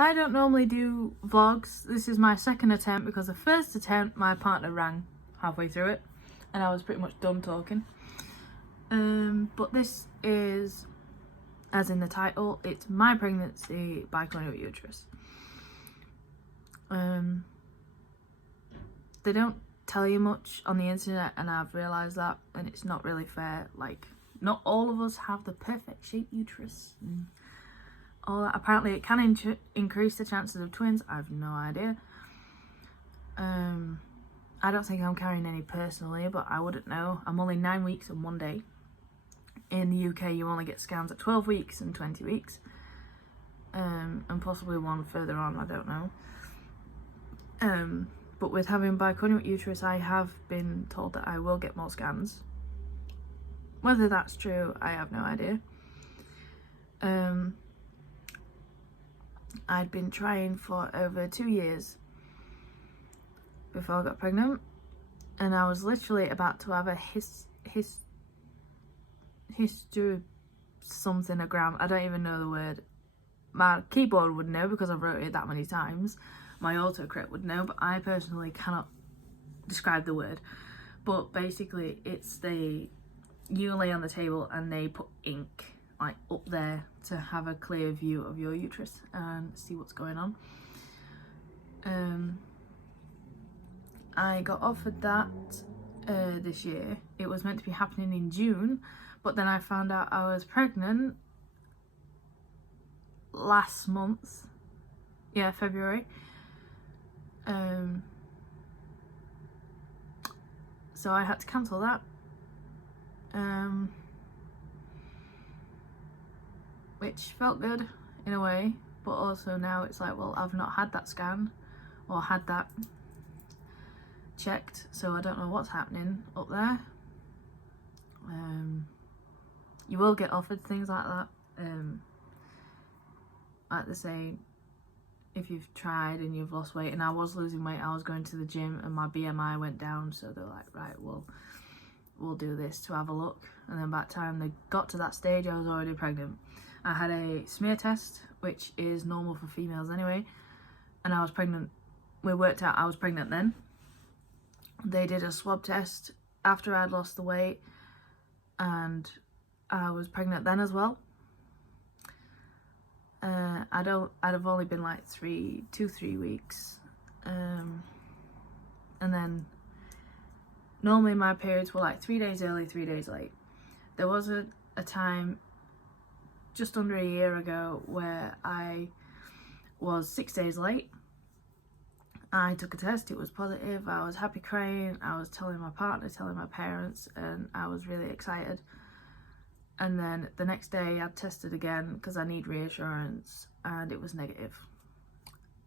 I don't normally do vlogs. This is my second attempt because the first attempt my partner rang halfway through it and I was pretty much done talking. But this is, as in the title, it's my pregnancy bicornuate uterus. They don't tell you much on the internet, and I've realised that, and it's not really fair. Like, not all of us have the perfect shaped uterus. All that. Apparently it can increase the chances of twins. I have no idea. I don't think I'm carrying any personally, but I wouldn't know. I'm only 9 weeks and 1 day. In the UK you only get scans at 12 weeks and 20 weeks. And possibly one further on, I don't know. But with having bicornuate uterus, I have been told that I will get more scans. Whether that's true, I have no idea. I'd been trying for over 2 years before I got pregnant, and I was literally about to have a histogram. I don't even know the word. My keyboard would know because I've wrote it that many times. My autocorrect would know, but I personally cannot describe the word. But basically it's you lay on the table and they put ink like up there to have a clear view of your uterus and see what's going on. I got offered that this year. It was meant to be happening in June, but then I found out I was pregnant last month. Yeah, February. So I had to cancel that. Which felt good in a way, but also now it's like, well, I've not had that scan or had that checked, so I don't know what's happening up there. You will get offered things like that. Like they say, if you've tried and you've lost weight, and I was losing weight, I was going to the gym and my BMI went down, so they're like, right, well, we'll do this to have a look. And then by the time they got to that stage, I was already pregnant. I had a smear test, which is normal for females anyway, and I was pregnant. We worked out I was pregnant then. They did a swab test after I'd lost the weight, and I was pregnant then as well. I'd have only been like 3 weeks, and then normally my periods were like 3 days early, 3 days late. There was a time just under a year ago where I was 6 days late. I took a test, it was positive, I was happy crying, I was telling my partner, telling my parents, and I was really excited. And then the next day I tested again because I need reassurance, and it was negative.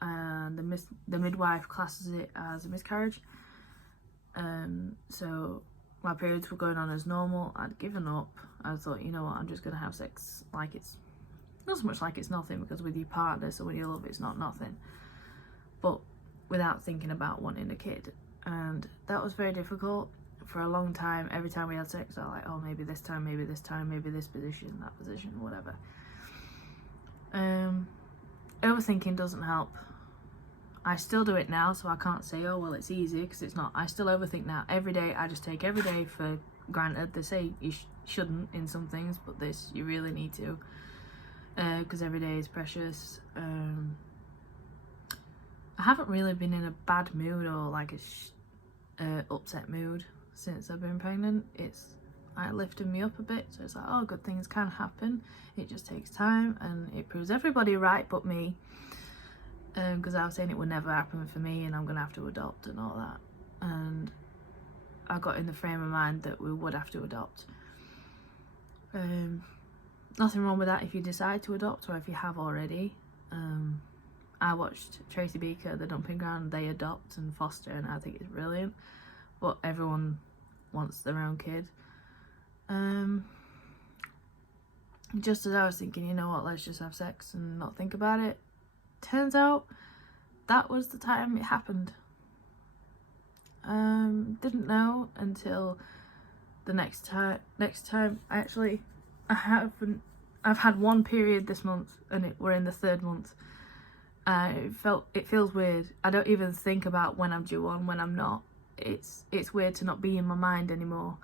And the midwife classes it as a miscarriage. So my periods were going on as normal. I'd given up. I thought, you know what, I'm just going to have sex like it's, not so much like it's nothing, because with your partner, so when you love, it's not nothing. But without thinking about wanting a kid. And that was very difficult. For a long time, every time we had sex, I was like, oh, maybe this time, maybe this time, maybe this position, that position, whatever. Overthinking doesn't help. I still do it now, so I can't say, oh, well, it's easy, because it's not. I still overthink now. Every day, I just take every day for granted. They say you shouldn't in some things, but this, you really need to, because every day is precious. I haven't really been in a bad mood or like a upset mood since I've been pregnant. It's like lifted me up a bit, so it's like, oh, good things can happen. It just takes time, and it proves everybody right but me, because I was saying it would never happen for me and I'm gonna have to adopt and all that, and I got in the frame of mind that we would have to adopt. Nothing wrong with that if you decide to adopt or if you have already. I watched Tracy Beaker, The Dumping Ground. They adopt and foster, and I think it's brilliant. But everyone wants their own kid. Just as I was thinking, you know what, let's just have sex and not think about it. Turns out that was the time it happened. Didn't know until the next time. I've had one period this month, and we're in the 3rd month. It feels weird. I don't even think about when I'm due on, when I'm not. It's weird to not be in my mind anymore,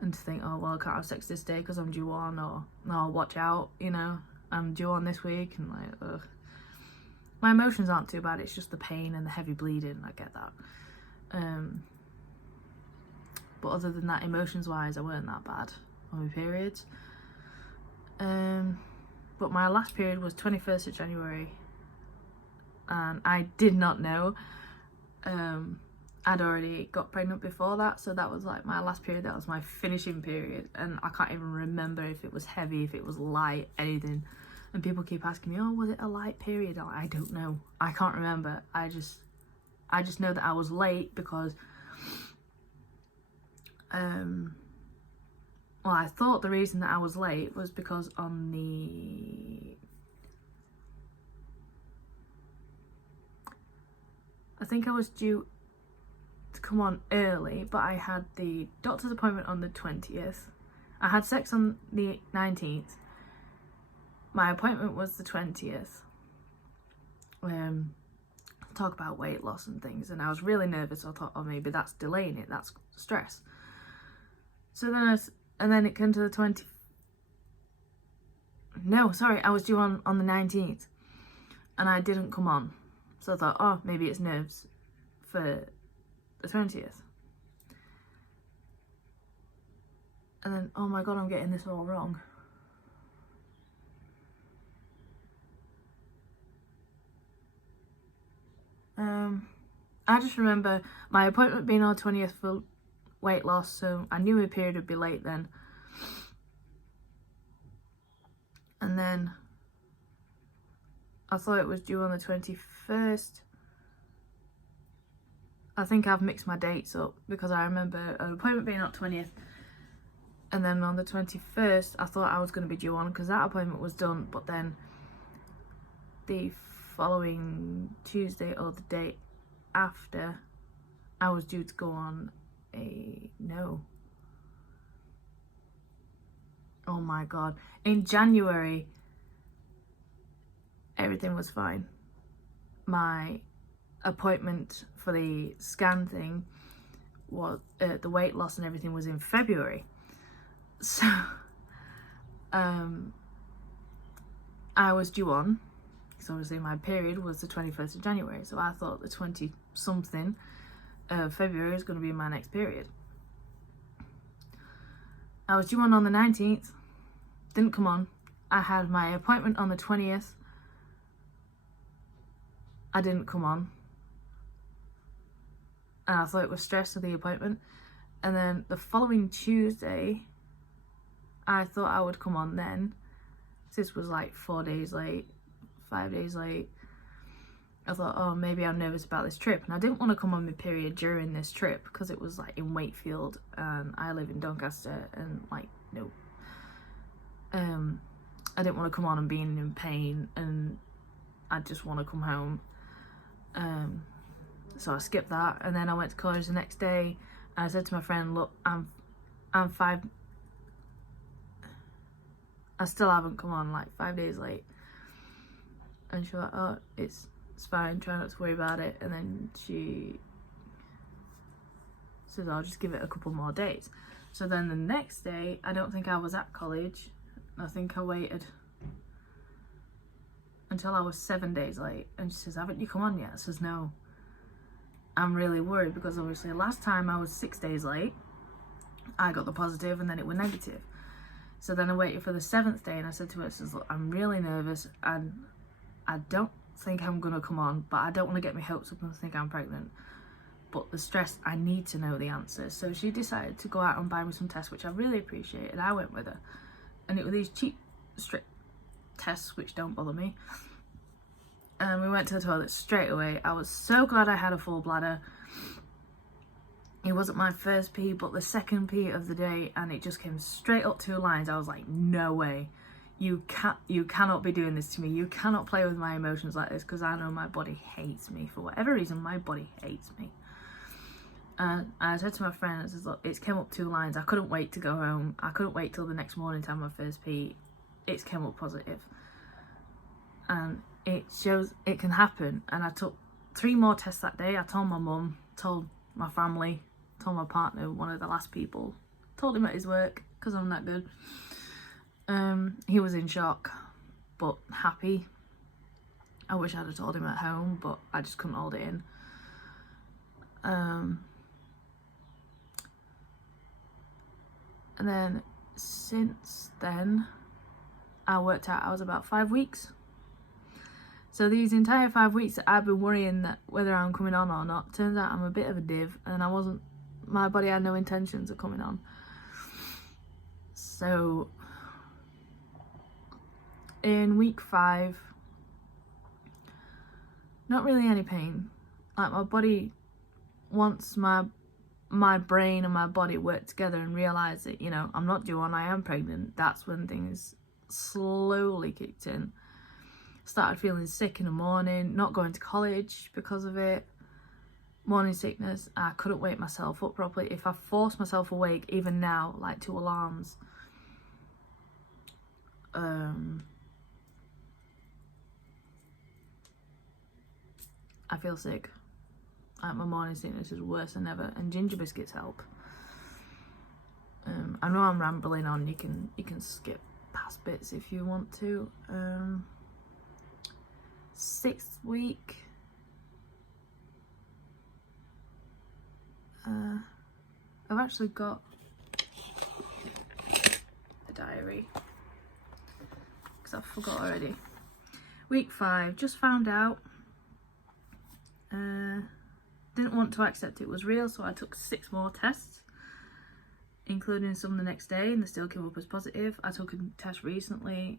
and to think, oh well, I can't have sex this day because I'm due on, or no, watch out, you know, I'm due on this week, and like, ugh. My emotions aren't too bad. It's just the pain and the heavy bleeding. I get that. But other than that, emotions wise, I weren't that bad on my periods. But my last period was 21st of January, and I did not know. I'd already got pregnant before that, so that was like my last period. That was my finishing period, and I can't even remember if it was heavy, if it was light, anything. And people keep asking me, oh, was it a light period? I don't know. I can't remember. I just know that I was late because well, I thought the reason that I was late was because on the, I think I was due to come on early, but I had the doctor's appointment on the 20th. I had sex on the 19th. My appointment was the 20th. Talk about weight loss and things, and I was really nervous. So I thought, oh, maybe that's delaying it, that's stress. So then it came to the I was due on the 19th, and I didn't come on. So I thought, oh, maybe it's nerves for the 20th. And then, oh my god, I'm getting this all wrong. I just remember my appointment being on the 20th for weight loss, so I knew my period would be late then. And then I thought it was due on the 21st. I think I've mixed my dates up, because I remember an appointment being on the 20th, and then on the 21st I thought I was going to be due on, because that appointment was done. But then the following Tuesday, or the day after, I was due to go on oh my god, in January everything was fine. My appointment for the scan thing was the weight loss and everything was in February. So I was due on, because obviously my period was the 21st of January, so I thought the 20 something of February is going to be my next period. I was due on the 19th, didn't come on. I had my appointment on the 20th, I didn't come on, and I thought it was stress of the appointment. And then the following Tuesday, I thought I would come on then. This was like 4 days late, 5 days late. I thought, oh, maybe I'm nervous about this trip. And I didn't want to come on my period during this trip, because it was like in Wakefield, and I live in Doncaster, and like, no. I didn't want to come on and being in pain, and I just want to come home. So I skipped that, and then I went to college the next day. I said to my friend, look, I still haven't come on, like 5 days late. And she was like, oh, it's fine, try not to worry about it. And then she says, I'll just give it a couple more days. So then the next day, I don't think I was at college. I think I waited until I was 7 days late. And she says, haven't you come on yet? I says, no. I'm really worried, because obviously last time I was 6 days late, I got the positive and then it was negative. So then I waited for the 7th day, and I said to her, I says, look, I'm really nervous and I don't think I'm gonna come on, but I don't want to get my hopes up and think I'm pregnant. But the stress, I need to know the answer. So she decided to go out and buy me some tests, which I really appreciated. I went with her, and it were these cheap strip tests which don't bother me. And we went to the toilet straight away. I was so glad I had a full bladder. It wasn't my first pee, but the second pee of the day, and it just came straight up 2 lines. I was like, no way. You cannot be doing this to me. You cannot play with my emotions like this, because I know my body hates me. For whatever reason, my body hates me. And I said to my friend, I said, look, it's came up 2 lines. I couldn't wait to go home. I couldn't wait till the next morning to have my first pee. It's came up positive. And it shows it can happen. And I took 3 more tests that day. I told my mum, told my family, told my partner, one of the last people, told him at his work because I'm that good. He was in shock but happy. I wish I'd have told him at home, but I just couldn't hold it in. And then since then, I worked out I was about 5 weeks. So these entire 5 weeks that I've been worrying that whether I'm coming on or not, turns out I'm a bit of a div, and I wasn't. My body had no intentions of coming on. So in week 5, not really any pain. Like, my body, once my brain and my body work together and realise that, you know, I'm not due on, I am pregnant, that's when things slowly kicked in. Started feeling sick in the morning, not going to college because of it. Morning sickness, I couldn't wake myself up properly. If I forced myself awake, even now, like 2 alarms, I feel sick. Like, my morning sickness is worse than ever, and ginger biscuits help. I know I'm rambling on. You can skip past bits if you want to. 6th week. I've actually got the diary because I forgot already. Week 5, just found out. Didn't want to accept it was real, so I took 6 more tests, including some the next day, and they still came up as positive. I took a test recently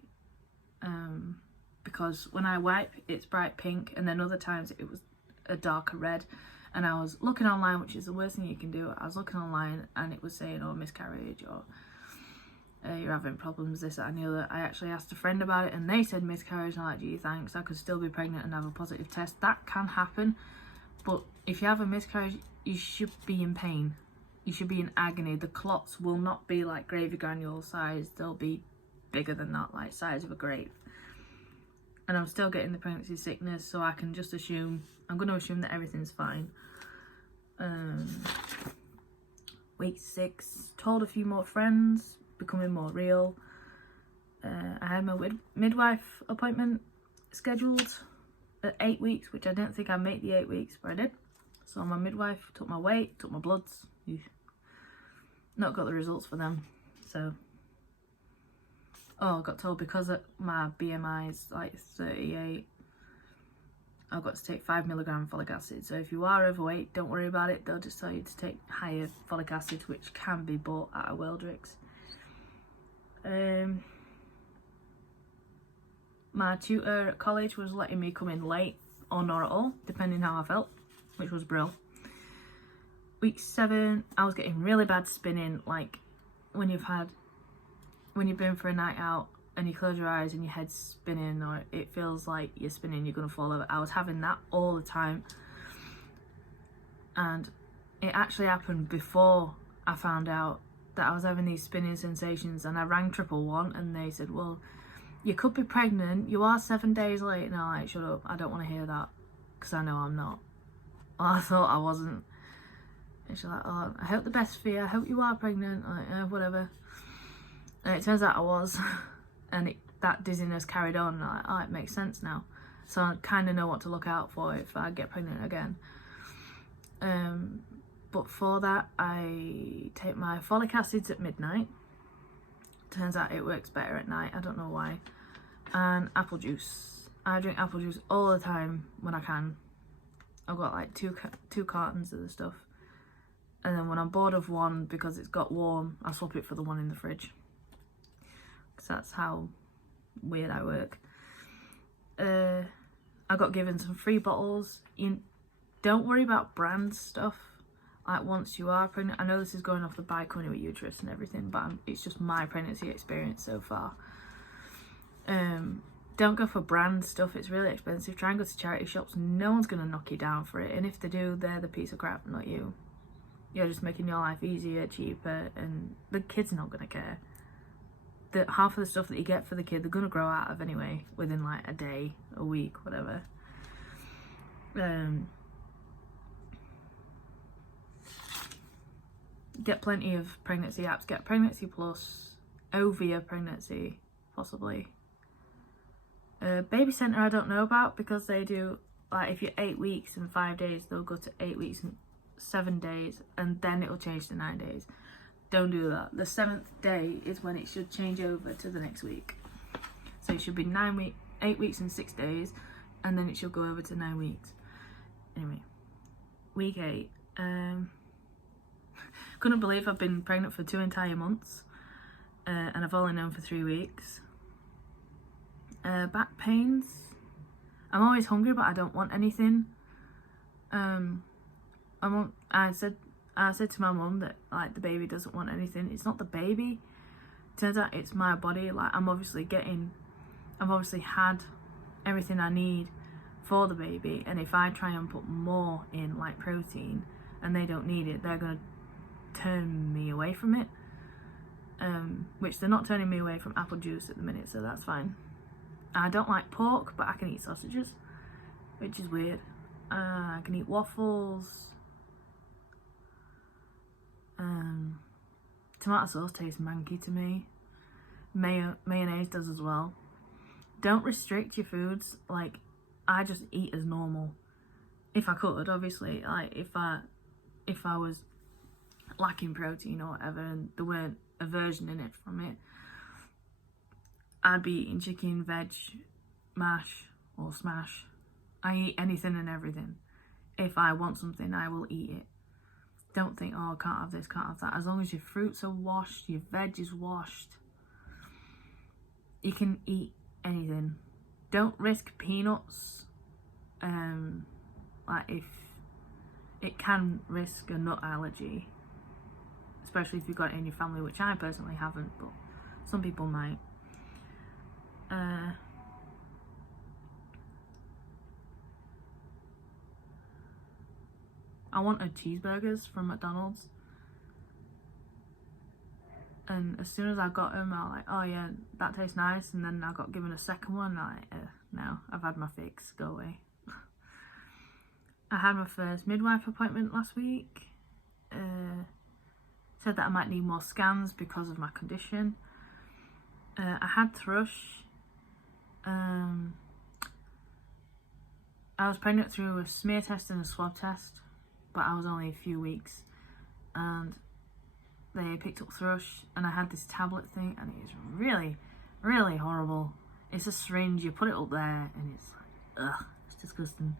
because when I wipe, it's bright pink, and then other times it was a darker red. And I was looking online, which is the worst thing you can do. I was looking online and it was saying, oh, miscarriage, or you're having problems, this, that and the other. I actually asked a friend about it and they said miscarriage, and I'm like, gee, thanks, I could still be pregnant and have a positive test. That can happen, but if you have a miscarriage, you should be in pain. You should be in agony. The clots will not be like gravy granule size. They'll be bigger than that, like size of a grape. And I'm still getting the pregnancy sickness, so I can just assume, I'm going to assume that everything's fine. Week 6, told a few more friends, becoming more real. I had my midwife appointment scheduled at 8 weeks, which I didn't think I'd make the 8 weeks, but I did. So my midwife took my weight, took my bloods. Not got the results for them, so. Oh, I got told because my BMI is like 38, I've got to take 5 milligram folic acid. So if you are overweight, don't worry about it. They'll just tell you to take higher folic acid, which can be bought at a Wildrix. My tutor at college was letting me come in late or not at all, depending how I felt, which was brilliant. Week 7, I was getting really bad spinning, like when you've been for a night out and you close your eyes and your head's spinning, or it feels like you're spinning, you're gonna fall over. I was having that all the time, and it actually happened before I found out that I was having these spinning sensations. And I rang 111 and they said, well, you could be pregnant, you are 7 days late. And I'm like, shut up, I don't want to hear that, because I know I'm not. Well, I thought I wasn't. And she's like, oh, I hope the best for you, I hope you are pregnant. I'm like, whatever. And it turns out I was, and that dizziness carried on. And I'm like, oh, it makes sense now. So I kind of know what to look out for if I get pregnant again. But for that, I take my folic acids at midnight. Turns out it works better at night, I don't know why. And apple juice. I drink apple juice all the time when I can. I've got like two cartons of the stuff. And then when I'm bored of one because it's got warm, I swap it for the one in the fridge. Because that's how weird I work. I got given some free bottles. You don't worry about brand stuff. Like, once you are pregnant, I know this is going off the Bicornuate Uterus and everything, but it's just my pregnancy experience so far. Don't go for brand stuff, it's really expensive. Try and go to charity shops, no one's going to knock you down for it. And if they do, they're the piece of crap, not you. You're just making your life easier, cheaper, and the kid's not going to care. the half of the stuff that you get for the kid, they're gonna grow out of anyway within like a day, a week, whatever. Get plenty of pregnancy apps. Get Pregnancy Plus, Ovia Pregnancy, possibly. Baby Center I don't know about, because they do, like, if you're 8 weeks and 5 days, they'll go to 8 weeks and 7 days, and then it'll change to 9 days. Don't do that. The 7th day is when it should change over to the next week. So it should be 8 weeks and 6 days, and then it should go over to 9 weeks. Anyway, week 8. Couldn't believe I've been pregnant for 2 entire months, and I've only known for 3 weeks. Back pains. I'm always hungry, but I don't want anything. I said to my mum that, like, the baby doesn't want anything. It's not the baby. Turns out it's my body. Like, I've obviously had everything I need for the baby, and if I try and put more in, like protein, and they don't need it, they're gonna turn me away from it. Which they're not turning me away from apple juice at the minute, so that's fine. I don't like pork, but I can eat sausages, which is weird. I can eat waffles. Tomato sauce tastes manky to me. Mayonnaise does as well. Don't restrict your foods. Like, I just eat as normal. If I could, obviously. Like, if I was lacking protein or whatever, and there weren't a version in it from it, I'd be eating chicken, veg, mash, or smash. I eat anything and everything. If I want something, I will eat it. Don't think, oh, I can't have this, can't have that. As long as your fruits are washed, your veg is washed, you can eat anything. Don't risk peanuts. Like, if it can risk a nut allergy, especially if you've got it in your family, which I personally haven't, but some people might. I wanted cheeseburgers from McDonald's, and as soon as I got them, I was like, oh yeah, that tastes nice, and then I got given a second one, like, no, I've had my fix, go away. I had my first midwife appointment last week. Said that I might need more scans because of my condition. I had thrush. I was pregnant through a smear test and a swab test, but I was only a few weeks, and they picked up thrush, and I had this tablet thing, and it is really, really horrible. It's a syringe, you put it up there, and it's like, ugh, it's disgusting.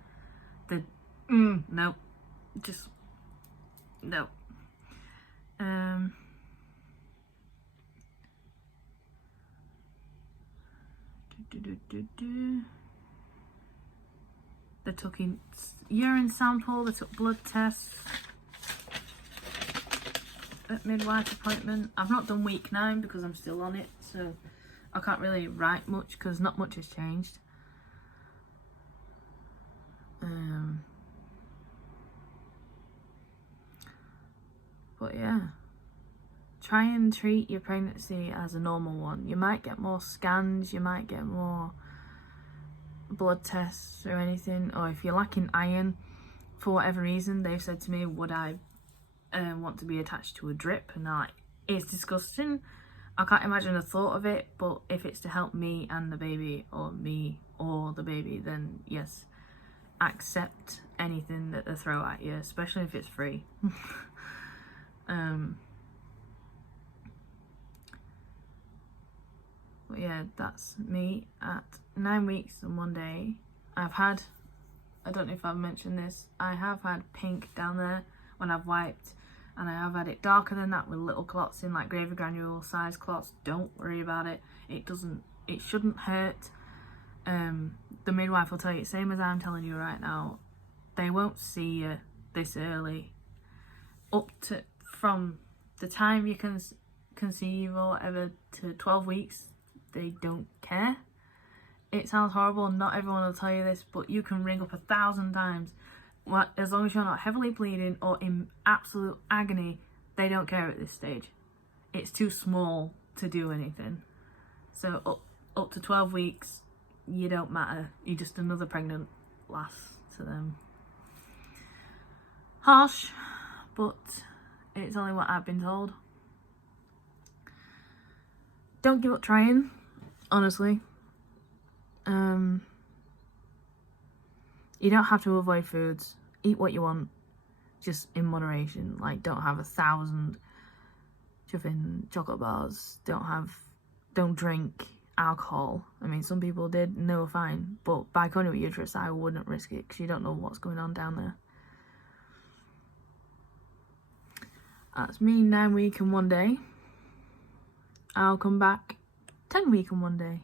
Nope, just, nope. They took in urine sample, they took blood tests at midwife appointment. I've not done week 9 because I'm still on it, so I can't really write much because not much has changed. But yeah, try and treat your pregnancy as a normal one. You might get more scans, you might get more blood tests or anything, or if you're lacking iron for whatever reason, they've said to me, would I want to be attached to a drip, and like, it's disgusting. I can't imagine the thought of it, but if it's to help me and the baby, or me or the baby, then yes, accept anything that they throw at you, especially if it's free. But yeah, that's me at 9 weeks and 1 day. I've had, I don't know if I've mentioned this, I have had pink down there when I've wiped, and I have had it darker than that with little clots in, like gravy granule size clots. Don't worry about it. It shouldn't hurt. The midwife will tell you, same as I'm telling you right now, they won't see you this early. Up to, from the time you can conceive or whatever to 12 weeks, they don't care. It sounds horrible, not everyone will tell you this, but you can ring up 1,000 times. Well, as long as you're not heavily bleeding or in absolute agony, they don't care at this stage. It's too small to do anything. So up to 12 weeks, you don't matter. You're just another pregnant lass to them. Harsh, but it's only what I've been told. Don't give up trying, honestly. You don't have to avoid foods. Eat what you want, just in moderation. Like, don't have 1,000 chuffing chocolate bars. Don't drink alcohol. I mean, some people did and they were fine, but bicornuate uterus, I wouldn't risk it because you don't know what's going on down there. That's me 9 weeks and 1 day. I'll come back 10 weeks and 1 day.